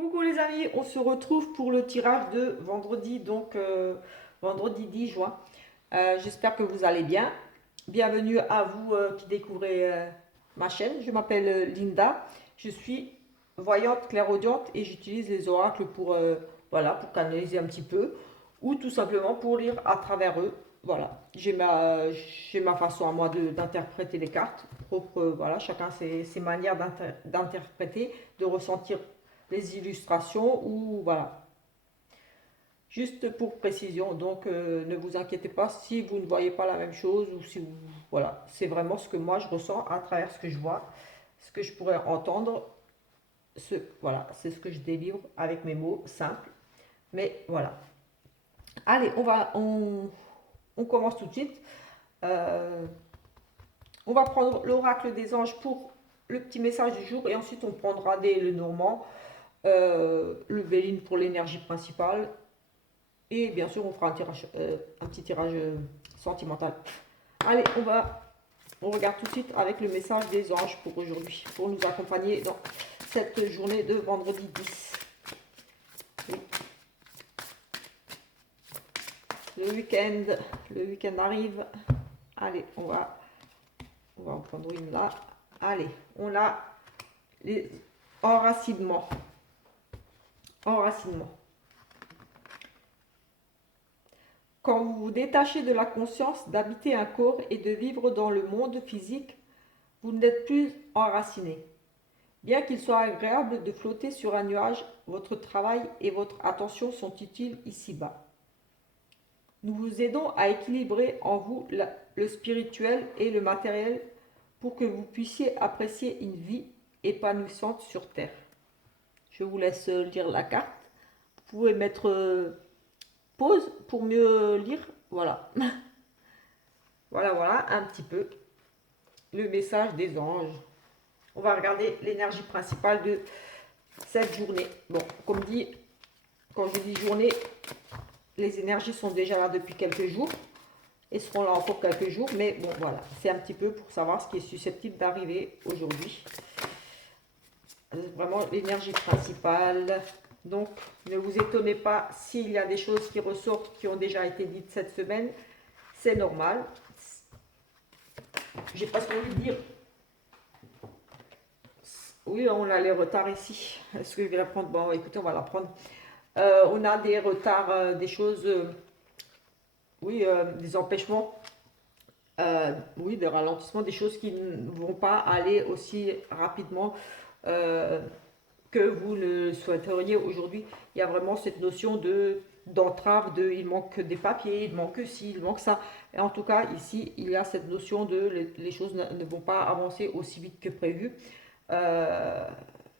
Coucou les amis, on se retrouve pour le tirage de vendredi, donc vendredi 10 juin. J'espère que vous allez bien. Bienvenue à vous qui découvrez ma chaîne. Je m'appelle Linda. Je suis voyante clairaudiente et j'utilise les oracles pour, voilà, pour canaliser un petit peu ou tout simplement pour lire à travers eux. Voilà, j'ai ma façon à moi d'interpréter les cartes. Propre, voilà, chacun ses manières d'interpréter, de ressentir les illustrations ou voilà. Juste pour précision, donc ne vous inquiétez pas si vous ne voyez pas la même chose ou si vous, voilà, c'est vraiment ce que moi je ressens à travers ce que je vois, ce que je pourrais entendre, voilà, c'est ce que je délivre avec mes mots simples. Mais voilà. Allez, on commence tout de suite. Euh, on va prendre l'oracle des anges pour le petit message du jour et ensuite on prendra le normand, le Béline pour l'énergie principale. Et bien sûr, on fera un petit tirage sentimental. Allez, on regarde tout de suite avec le message des anges pour aujourd'hui, pour nous accompagner dans cette journée de vendredi 10. Oui. Le week-end arrive. Allez, on va en prendre une là. Allez, on a les enracinements. Enracinement. Quand vous vous détachez de la conscience d'habiter un corps et de vivre dans le monde physique, vous n'êtes plus enraciné. Bien qu'il soit agréable de flotter sur un nuage, votre travail et votre attention sont utiles ici-bas. Nous vous aidons à équilibrer en vous le spirituel et le matériel pour que vous puissiez apprécier une vie épanouissante sur Terre. Je vous laisse lire la carte. Vous pouvez mettre pause pour mieux lire. Voilà. Voilà un petit peu le message des anges. On va regarder l'énergie principale de cette journée. Bon, comme dit, quand je dis journée, les énergies sont déjà là depuis quelques jours et seront là encore quelques jours. Mais bon, voilà, c'est un petit peu pour savoir ce qui est susceptible d'arriver aujourd'hui. Vraiment l'énergie principale. Donc, ne vous étonnez pas s'il y a des choses qui ressortent qui ont déjà été dites cette semaine. C'est normal. J'ai presque envie de dire, oui, on a les retards ici. Est-ce que je vais la prendre? Bon, écoutez, on va la prendre. On a des retards, des choses, oui, des empêchements, oui, des ralentissements, des choses qui ne vont pas aller aussi rapidement que vous le souhaiteriez aujourd'hui. Il y a vraiment cette notion d'entrave, il manque des papiers, il manque ci, il manque ça. Et en tout cas, ici, il y a cette notion les choses ne vont pas avancer aussi vite que prévu. Euh,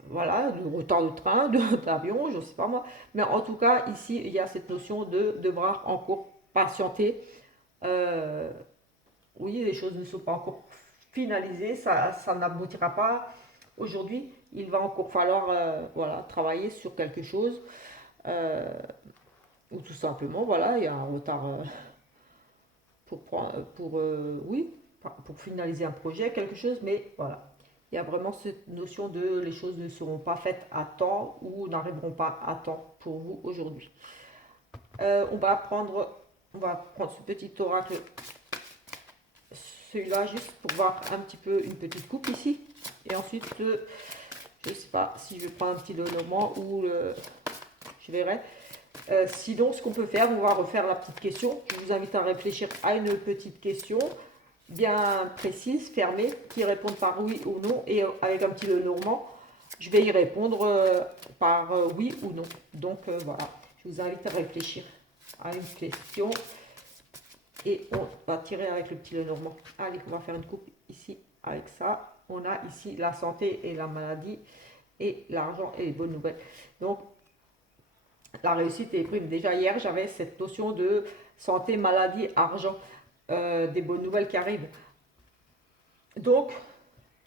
voilà, de retard de train, d'avion, je ne sais pas moi. Mais en tout cas, ici, il y a cette notion de devoir encore patienter. Euh, oui, les choses ne sont pas encore finalisées, ça n'aboutira pas aujourd'hui. Il va encore falloir voilà, travailler sur quelque chose. euh, ou tout simplement, voilà, il y a un retard oui, pour finaliser un projet, quelque chose, mais voilà. Il y a vraiment cette notion de les choses ne seront pas faites à temps ou n'arriveront pas à temps pour vous aujourd'hui. On va prendre ce petit oracle, celui-là juste pour voir un petit peu une petite coupe ici. Et ensuite, je ne sais pas si je prends un petit Lenormand ou je verrai. Sinon, ce qu'on peut faire, on va refaire la petite question. Je vous invite à réfléchir à une petite question bien précise, fermée, qui répondent par oui ou non. Et avec un petit Lenormand, je vais y répondre par oui ou non. Donc voilà, je vous invite à réfléchir à une question. Et on va tirer avec le petit Lenormand. Allez, on va faire une coupe ici avec ça. On a ici la santé et la maladie et l'argent et les bonnes nouvelles. Donc, la réussite et les primes. Déjà hier, j'avais cette notion de santé, maladie, argent, des bonnes nouvelles qui arrivent. Donc,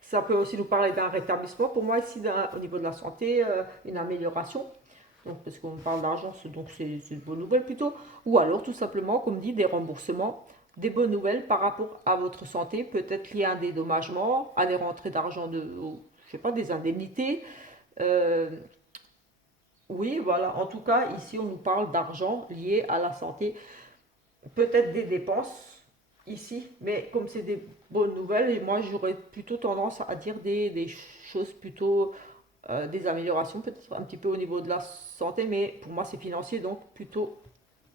ça peut aussi nous parler d'un rétablissement. Pour moi, ici, au niveau de la santé, une amélioration. Donc, parce qu'on parle d'argent, donc c'est une bonne nouvelle plutôt. Ou alors, tout simplement, comme dit, des remboursements, des bonnes nouvelles par rapport à votre santé, peut-être lié à un dédommagement, à des rentrées d'argent je sais pas, des indemnités. Euh, Oui, voilà. En tout cas, ici, on nous parle d'argent lié à la santé. Peut-être des dépenses ici, mais comme c'est des bonnes nouvelles, et moi, j'aurais plutôt tendance à dire des choses plutôt, des améliorations, peut-être un petit peu au niveau de la santé, mais pour moi, c'est financier, donc plutôt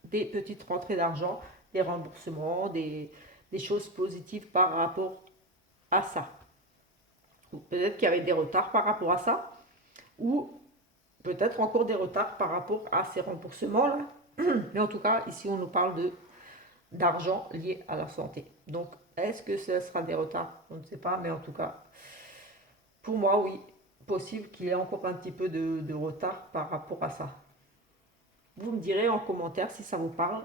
des petites rentrées d'argent, des remboursements, des choses positives par rapport à ça. Ou peut-être qu'il y avait des retards par rapport à ça, ou peut-être encore des retards par rapport à ces remboursements-là. Mais en tout cas, ici, on nous parle d'argent lié à la santé. Donc, est-ce que ce sera des retards? On ne sait pas, mais en tout cas, pour moi, oui, possible qu'il y ait encore un petit peu de retard par rapport à ça. Vous me direz en commentaire si ça vous parle.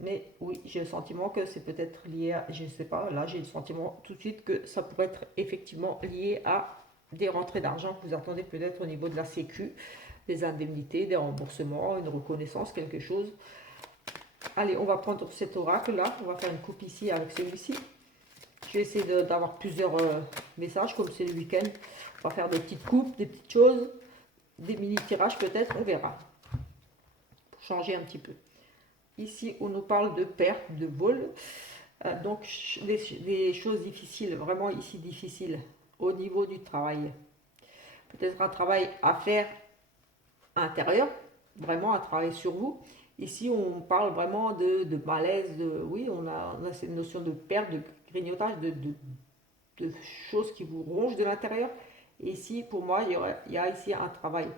Mais oui, j'ai le sentiment que c'est peut-être lié à, je ne sais pas, là j'ai le sentiment tout de suite que ça pourrait être effectivement lié à des rentrées d'argent que vous attendez peut-être au niveau de la Sécu, des indemnités, des remboursements, une reconnaissance, quelque chose. Allez, on va prendre cet oracle là, on va faire une coupe ici avec celui-ci. Je vais essayer d'avoir plusieurs messages comme c'est le week-end. On va faire des petites coupes, des petites choses, des mini-tirages peut-être, on verra. Pour changer un petit peu. Ici, on nous parle de perte, de vol. Donc, des choses difficiles, vraiment ici difficiles, au niveau du travail. Peut-être un travail à faire à l'intérieur, vraiment un travail sur vous. Ici, on parle vraiment de malaise, oui, on a cette notion de perte, de grignotage, de choses qui vous rongent de l'intérieur. Et ici, pour moi, il y a ici un travail.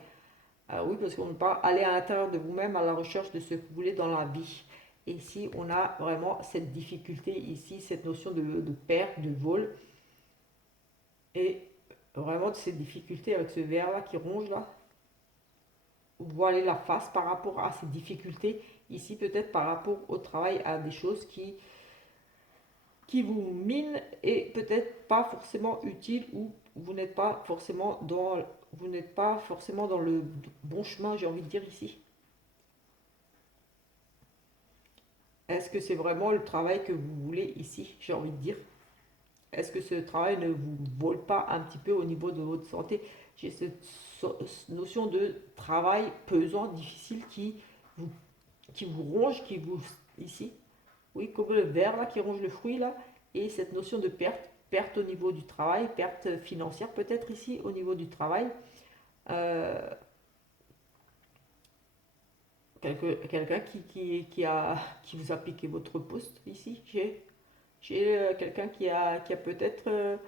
Oui, parce qu'on ne peut pas aller à l'intérieur de vous-même à la recherche de ce que vous voulez dans la vie. Et ici, on a vraiment cette difficulté, ici, cette notion de perte, de vol. Et vraiment de cette difficulté avec ce verre-là qui ronge là. Voiler la face par rapport à ces difficultés. Ici, peut-être par rapport au travail, à des choses qui vous minent et peut-être pas forcément utiles ou vous n'êtes pas forcément dans le bon chemin, j'ai envie de dire ici. Est-ce que c'est vraiment le travail que vous voulez ici, j'ai envie de dire? Est-ce que ce travail ne vous vole pas un petit peu au niveau de votre santé? J'ai cette notion de travail pesant, difficile vous, qui vous ronge, qui vous... Ici, oui, comme le verre là qui ronge le fruit là, et cette notion de perte, perte au niveau du travail, perte financière peut-être ici au niveau du travail. Euh, Quelqu'un qui vous a piqué votre poste ici. J'ai quelqu'un qui a peut-être,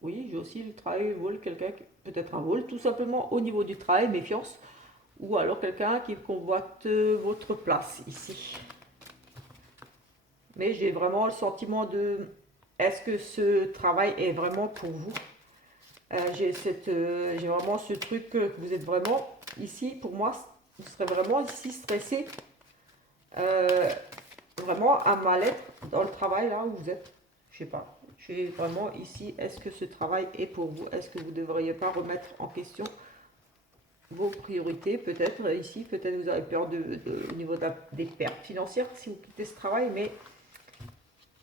oui, j'ai aussi le travail, vol, quelqu'un, peut-être un vol, tout simplement au niveau du travail, méfiance, ou alors quelqu'un qui convoite votre place ici. Mais j'ai vraiment le sentiment de, est-ce que ce travail est vraiment pour vous? J'ai vraiment ce truc que vous êtes vraiment ici, pour moi, vous serez vraiment ici stressé, euh, vraiment un mal-être dans le travail là où vous êtes. Je sais pas. Je suis vraiment ici. Est-ce que ce travail est pour vous? Est-ce que vous ne devriez pas remettre en question vos priorités? Peut-être ici, peut-être vous avez peur au niveau des pertes financières si vous quittez ce travail, mais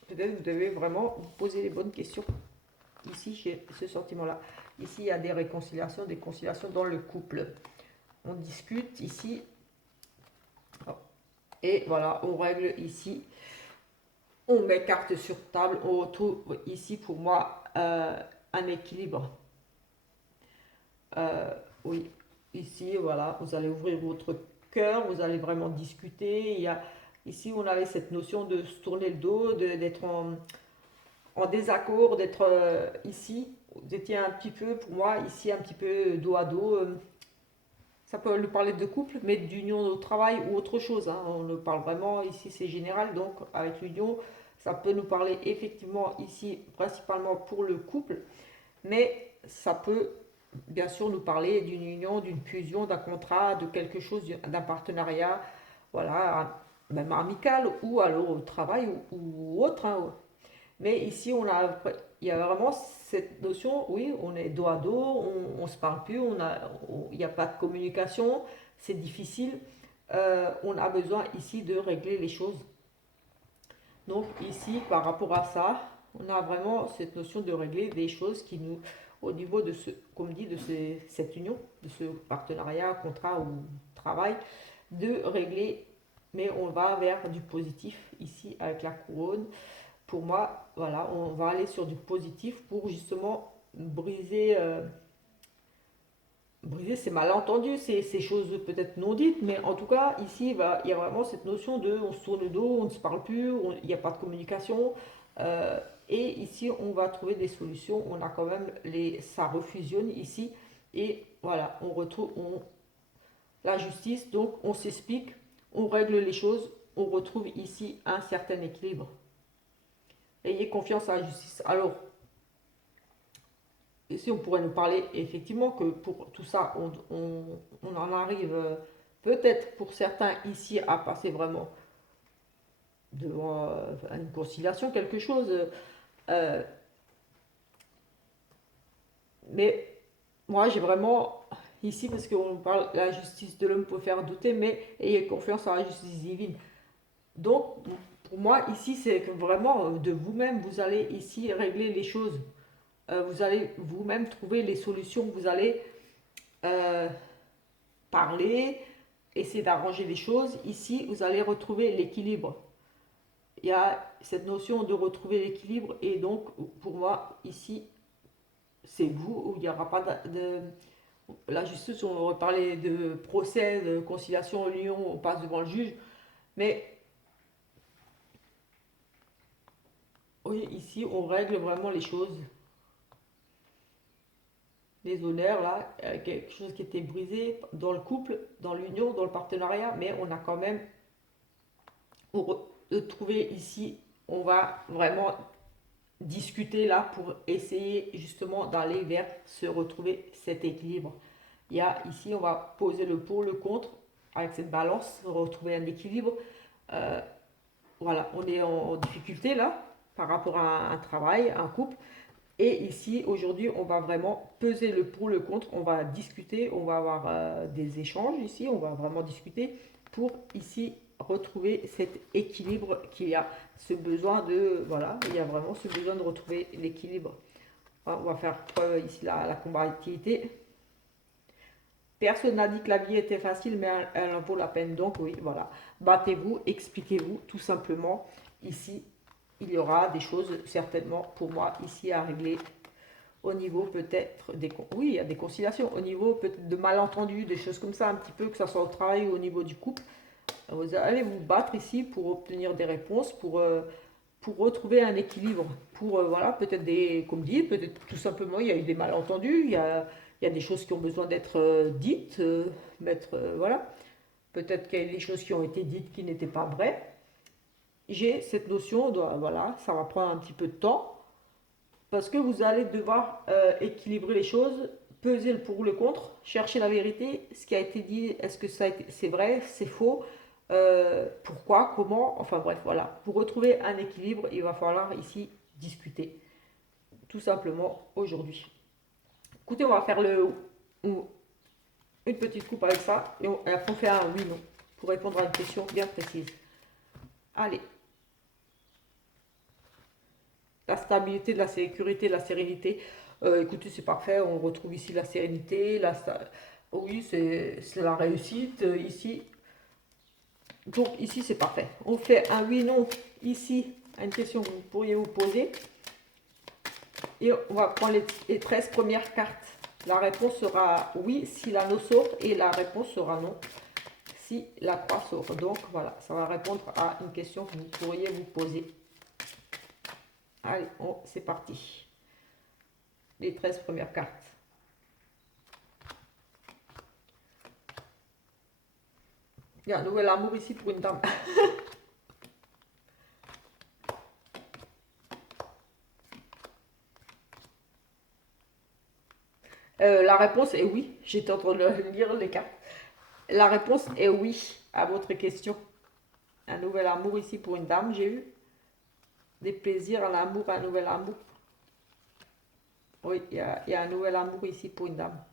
peut-être vous devez vraiment vous poser les bonnes questions. Ici, j'ai ce sentiment-là. Ici, il y a des conciliations dans le couple. On discute ici. Et voilà, on règle ici. On met carte sur table. On retrouve ici, pour moi, un équilibre. Oui, ici, voilà, vous allez ouvrir votre cœur. Vous allez vraiment discuter. Ici, on avait cette notion de se tourner le dos, d'être en désaccord, d'être ici. Vous étiez un petit peu, pour moi, ici, un petit peu dos à dos. Ça peut nous parler de couple, mais d'union au travail ou autre chose. Hein. On ne parle vraiment, ici c'est général, donc avec l'union, ça peut nous parler effectivement ici principalement pour le couple, mais ça peut bien sûr nous parler d'une union, d'une fusion, d'un contrat, de quelque chose, d'un partenariat, voilà, même amical ou alors au travail ou autre. Hein. Mais ici, il y a vraiment cette notion, oui, on est dos à dos, on ne se parle plus, il n'y a pas de communication, c'est difficile. On a besoin ici de régler les choses. Donc ici, par rapport à ça, on a vraiment cette notion de régler des choses au niveau de ce, comme dit, de cette union, de ce partenariat, contrat ou travail, de régler, mais on va vers du positif ici avec la couronne. Pour moi, voilà, on va aller sur du positif pour justement briser, briser ces malentendus, ces choses peut-être non dites, mais en tout cas, ici, il y a vraiment cette notion de on se tourne le dos, on ne se parle plus, il n'y a pas de communication. euh, et ici, on va trouver des solutions. On a quand même ça refusionne ici. Et voilà, on retrouve la justice. Donc, on s'explique, on règle les choses, on retrouve ici un certain équilibre. Ayez confiance à la justice. Alors, ici, on pourrait nous parler effectivement que pour tout ça, on en arrive peut-être pour certains ici à passer vraiment devant une conciliation, quelque chose. Euh, mais moi, j'ai vraiment ici, parce qu'on parle la justice de l'homme peut faire douter, mais ayez confiance en la justice divine. Donc, pour moi, ici, c'est que vraiment de vous-même, vous allez ici régler les choses. Vous allez vous-même trouver les solutions. Vous allez euh, parler, essayer d'arranger les choses. Ici, vous allez retrouver l'équilibre. Il y a cette notion de retrouver l'équilibre et donc, pour moi, ici, c'est vous où il n'y aura pas la justice, on aurait parlé de procès, de conciliation, union, on passe devant le juge. Mais oui, ici, on règle vraiment les choses. Les honneurs, là, quelque chose qui était brisé dans le couple, dans l'union, dans le partenariat, mais on a quand même trouvé ici, on va vraiment discuter là pour essayer justement d'aller vers se retrouver cet équilibre. Il y a ici, on va poser le pour, le contre, avec cette balance, retrouver un équilibre. Euh, voilà, on est en difficulté là par rapport à un travail, un couple. Et ici, aujourd'hui, on va vraiment peser le pour, le contre. On va discuter, on va avoir des échanges ici. On va vraiment discuter pour ici retrouver cet équilibre qu'il y a. Ce besoin de, voilà, il y a vraiment ce besoin de retrouver l'équilibre. On va faire preuve ici la combativité. Personne n'a dit que la vie était facile, mais elle en vaut la peine. Donc oui, voilà. Battez-vous, expliquez-vous tout simplement. Ici, il y aura des choses certainement pour moi ici à régler au niveau peut-être des... Oui, il y a des conciliations. Au niveau peut-être de malentendus, des choses comme ça, un petit peu, que ce soit au travail ou au niveau du couple. Vous allez vous battre ici pour obtenir des réponses, pour retrouver un équilibre. Pour, voilà, peut-être des... Comme dit, peut-être tout simplement, il y a eu des malentendus, il y a des choses qui ont besoin d'être dites, voilà. Peut-être qu'il y a des choses qui ont été dites qui n'étaient pas vraies. J'ai cette notion de, voilà, ça va prendre un petit peu de temps, parce que vous allez devoir équilibrer les choses, peser le pour ou le contre, chercher la vérité, ce qui a été dit, est-ce que c'est vrai, c'est faux, pourquoi, comment, enfin bref, voilà. Pour retrouver un équilibre, il va falloir ici discuter, tout simplement aujourd'hui. Écoutez, on va faire une petite coupe avec ça, et après on fait un oui-non, pour répondre à une question bien précise. Allez. La stabilité, de la sécurité, de la sérénité. Écoutez, c'est parfait. On retrouve ici la sérénité. Oui, c'est la réussite ici. Donc ici, c'est parfait. On fait un oui-non ici à une question que vous pourriez vous poser. Et on va prendre les 13 premières cartes. La réponse sera oui si l'anneau sort et la réponse sera non si la croix sort. Donc voilà, ça va répondre à une question que vous pourriez vous poser. Allez, c'est parti. Les 13 premières cartes. Il y a un nouvel amour ici pour une dame. La réponse est oui. J'étais en train de lire les cartes. La réponse est oui à votre question. Un nouvel amour ici pour une dame, j'ai eu. Des plaisirs, un amour, un nouvel amour. Oui, il y a un nouvel amour ici pour une dame.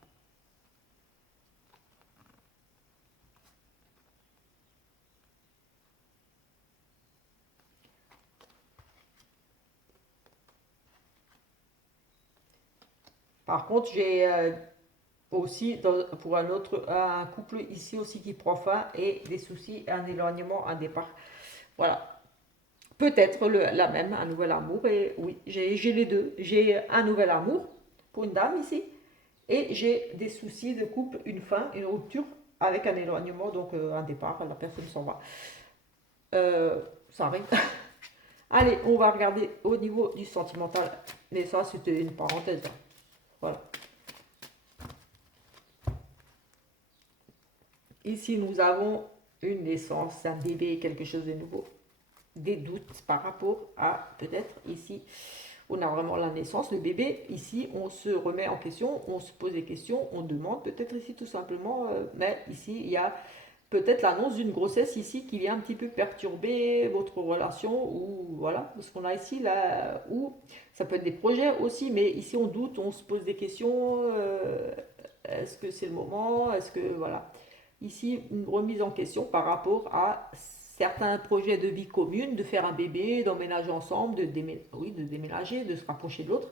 Par contre, j'ai aussi pour un couple ici aussi qui prend fin et des soucis, un éloignement, un départ. Voilà. Peut-être la même, un nouvel amour. Et oui, j'ai les deux. J'ai un nouvel amour pour une dame ici. Et j'ai des soucis de couple, une fin, une rupture avec un éloignement, donc un départ, la personne s'en va. Ça arrive. Allez, on va regarder au niveau du sentimental. Mais ça, c'était une parenthèse, hein. Voilà. Ici, nous avons une naissance, un bébé, quelque chose de nouveau. Des doutes par rapport à peut-être ici, on a vraiment la naissance, le bébé. Ici, on se remet en question, on se pose des questions, on demande peut-être ici tout simplement, mais ici, il y a peut-être l'annonce d'une grossesse ici qui vient un petit peu perturber votre relation ou voilà, parce qu'on a ici là, ou ça peut être des projets aussi, mais ici on doute, on se pose des questions, est-ce que c'est le moment, est-ce que voilà. Ici, une remise en question par rapport à certains projets de vie commune, de faire un bébé, d'emménager ensemble, oui, de déménager, de se rapprocher de l'autre.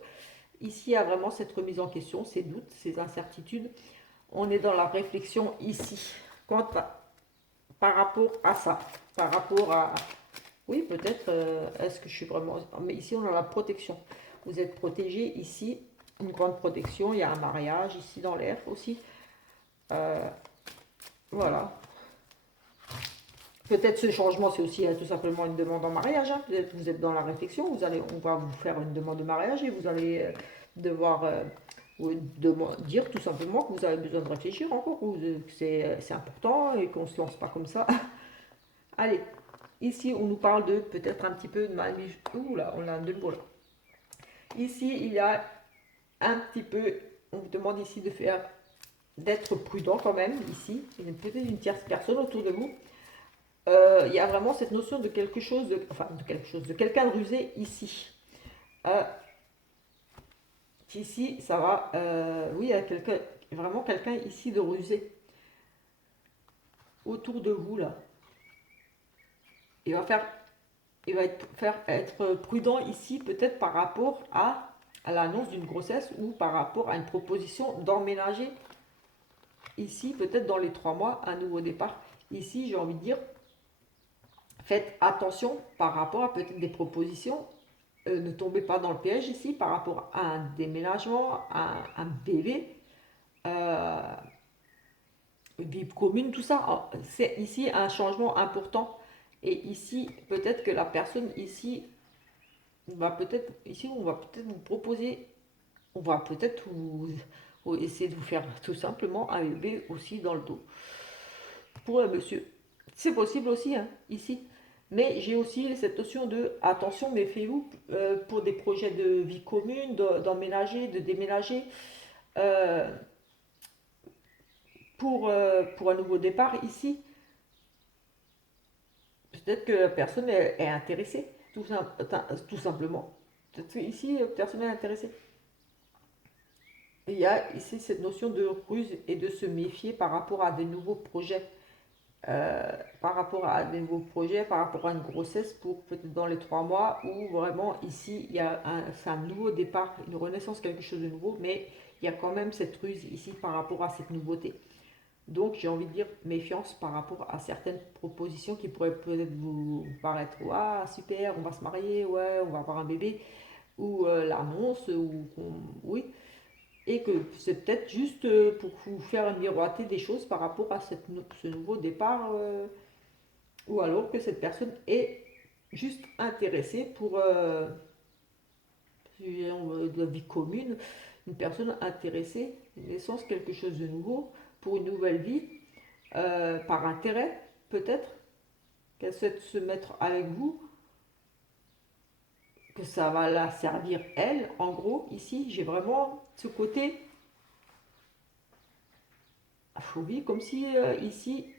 Ici, il y a vraiment cette remise en question, ces doutes, ces incertitudes. On est dans la réflexion ici. Quant par rapport à ça, par rapport à... Oui, peut-être, est-ce que je suis vraiment... Mais ici, on a la protection. Vous êtes protégé ici, une grande protection. Il y a un mariage ici dans l'air aussi. Euh, voilà. Peut-être ce changement, c'est aussi tout simplement une demande en mariage, hein. Peut-être vous êtes dans la réflexion, on va vous faire une demande de mariage et vous allez devoir dire tout simplement que vous avez besoin de réfléchir encore, ou que c'est important et qu'on ne se lance pas comme ça. Allez, ici on nous parle de peut-être un petit peu de mal. Ouh là, on a de l'eau là. Ici, il y a un petit peu, on vous demande ici de faire, d'être prudent quand même, ici. Il y a peut-être une tierce personne autour de vous. Il y a vraiment cette notion de quelque chose, de quelqu'un de rusé ici. Euh, Ici, ça va, oui, il y a vraiment quelqu'un ici de rusé autour de vous là. Il va faire, faire être prudent ici peut-être par rapport à l'annonce d'une grossesse ou par rapport à une proposition d'emménager ici peut-être dans les 3 mois, un nouveau départ. Ici, j'ai envie de dire, faites attention par rapport à peut-être des propositions. Ne tombez pas dans le piège ici par rapport à un déménagement, à un bébé, euh, vie commune, tout ça. C'est ici un changement important. Et ici, peut-être que la personne ici va peut-être, ici, on va peut-être vous proposer, on va peut-être vous essayer de vous faire tout simplement un bébé aussi dans le dos. Pour un monsieur. C'est possible aussi, hein, ici. Mais j'ai aussi cette notion de attention, méfiez-vous pour des projets de vie commune, d'emménager, de déménager, euh, pour un nouveau départ ici. Peut-être que la personne est intéressée, tout simplement. Peut-être que ici, personne n'est intéressée. Il y a ici cette notion de ruse et de se méfier par rapport à de nouveaux projets. Par rapport à des nouveaux projets, par rapport à une grossesse pour peut-être dans les 3 mois, où vraiment ici il y a c'est un nouveau départ, une renaissance, quelque chose de nouveau, mais il y a quand même cette ruse ici par rapport à cette nouveauté. Donc j'ai envie de dire méfiance par rapport à certaines propositions qui pourraient peut-être vous paraître ah super, on va se marier, ouais, on va avoir un bébé, ou l'annonce, oui, et que c'est peut-être juste pour vous faire miroiter des choses par rapport à ce nouveau départ, ou alors que cette personne est juste intéressée pour de la vie commune, une personne intéressée, une naissance, quelque chose de nouveau, pour une nouvelle vie, par intérêt peut-être, qu'elle souhaite se mettre avec vous, que ça va la servir elle, en gros, ici j'ai vraiment ce côté, oui, comme si ici,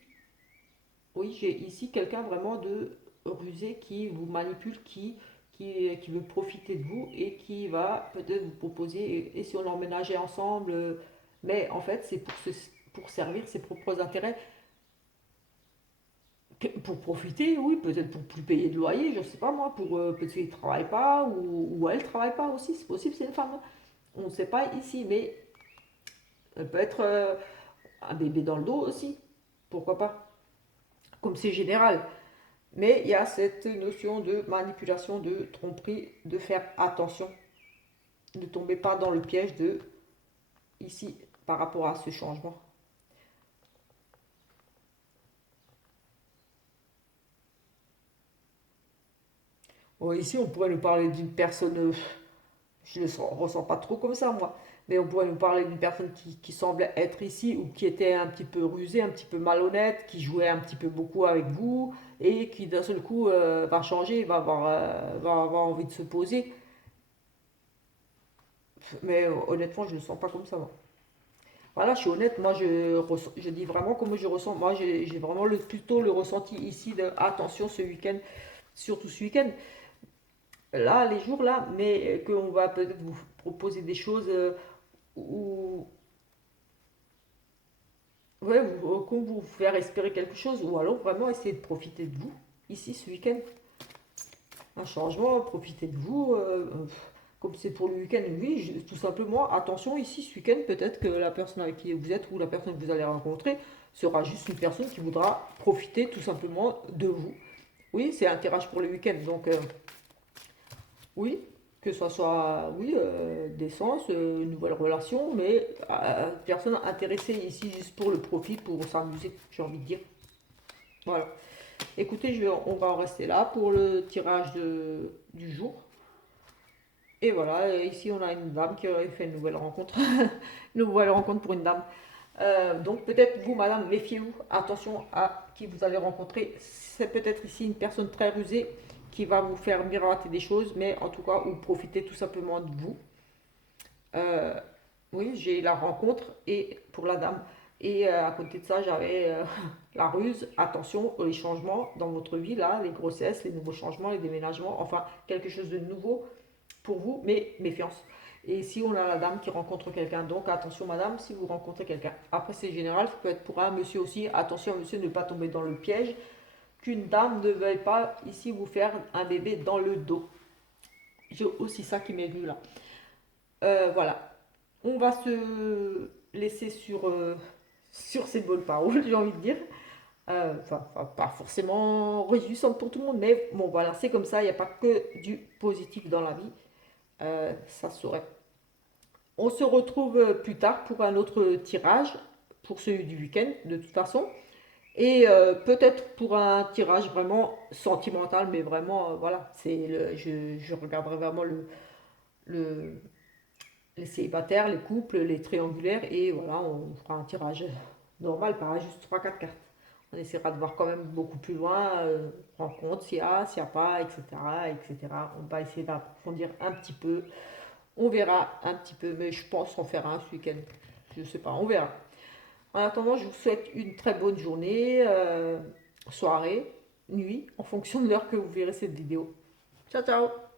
oui, j'ai ici quelqu'un vraiment de rusé qui vous manipule, qui veut profiter de vous et qui va peut-être vous proposer, et si on emménageait ensemble, mais en fait c'est pour servir ses propres intérêts, pour profiter, oui, peut-être pour plus payer de loyer, je sais pas moi, pour peut-être qu'il ne travaille pas ou elle ne travaille pas aussi, c'est possible, c'est une femme, hein. On ne sait pas ici, mais elle peut être un bébé dans le dos aussi. Pourquoi pas? Comme c'est général. Mais il y a cette notion de manipulation, de tromperie, de faire attention. Ne tombez pas dans le piège de ici par rapport à ce changement. Bon, ici, on pourrait nous parler d'une personne, je ne le ressens pas trop comme ça, moi, mais on pourrait nous parler d'une personne qui semble être ici ou qui était un petit peu rusée, un petit peu malhonnête, qui jouait un petit peu beaucoup avec vous et qui d'un seul coup va changer, va avoir envie de se poser. Mais honnêtement, je ne le sens pas comme ça, moi. Voilà, je suis honnête, moi je dis vraiment comment je ressens. Moi j'ai vraiment plutôt le ressenti ici de attention ce week-end, surtout ce week-end, là, les jours là, mais qu'on va peut-être vous proposer des choses ou ouais, qu'on vous faire espérer quelque chose, ou alors vraiment essayer de profiter de vous ici ce week-end. Un changement, profitez de vous. Comme c'est pour le week-end, oui, tout simplement, attention ici ce week-end, peut-être que la personne avec qui vous êtes ou la personne que vous allez rencontrer sera juste une personne qui voudra profiter tout simplement de vous. Oui, c'est un tirage pour le week-end, donc oui, que ce soit oui, d'essence, une nouvelle relation, mais personne intéressée ici juste pour le profit, pour s'amuser, j'ai envie de dire. Voilà. Écoutez, on va en rester là pour le tirage du jour. Et voilà, ici on a une dame qui aurait fait une nouvelle rencontre. Une nouvelle rencontre pour une dame. Donc peut-être vous, madame, méfiez-vous. Attention à qui vous allez rencontrer. C'est peut-être ici une personne très rusée qui va vous faire miroiter des choses, mais en tout cas, ou profiter tout simplement de vous. Euh, oui, j'ai la rencontre et pour la dame. Et à côté de ça, j'avais la ruse. Attention aux changements dans votre vie, là, les grossesses, les nouveaux changements, les déménagements, enfin quelque chose de nouveau pour vous, mais méfiance. Et ici, on a la dame qui rencontre quelqu'un. Donc, attention, madame, si vous rencontrez quelqu'un. Après, c'est général, ça peut être pour un monsieur aussi. Attention, monsieur, ne pas tomber dans le piège qu'une dame ne veuille pas ici vous faire un bébé dans le dos. J'ai aussi ça qui m'est venu là. Voilà. On va se laisser sur ces bonnes paroles, j'ai envie de dire. Enfin, pas forcément réjouissante pour tout le monde, mais bon, voilà, c'est comme ça. Il n'y a pas que du positif dans la vie. Ça saurait. On se retrouve plus tard pour un autre tirage, pour celui du week-end, de toute façon. Et peut-être pour un tirage vraiment sentimental, mais vraiment, voilà, je regarderai vraiment le, les célibataires, les couples, les triangulaires, et voilà, on fera un tirage normal, pas juste trois quatre cartes. On essaiera de voir quand même beaucoup plus loin, rencontre, s'il y a pas, etc., etc. On va essayer d'approfondir un petit peu. On verra un petit peu, mais je pense en faire un ce week-end. Je sais pas, on verra. En attendant, je vous souhaite une très bonne journée, soirée, nuit, en fonction de l'heure que vous verrez cette vidéo. Ciao, ciao!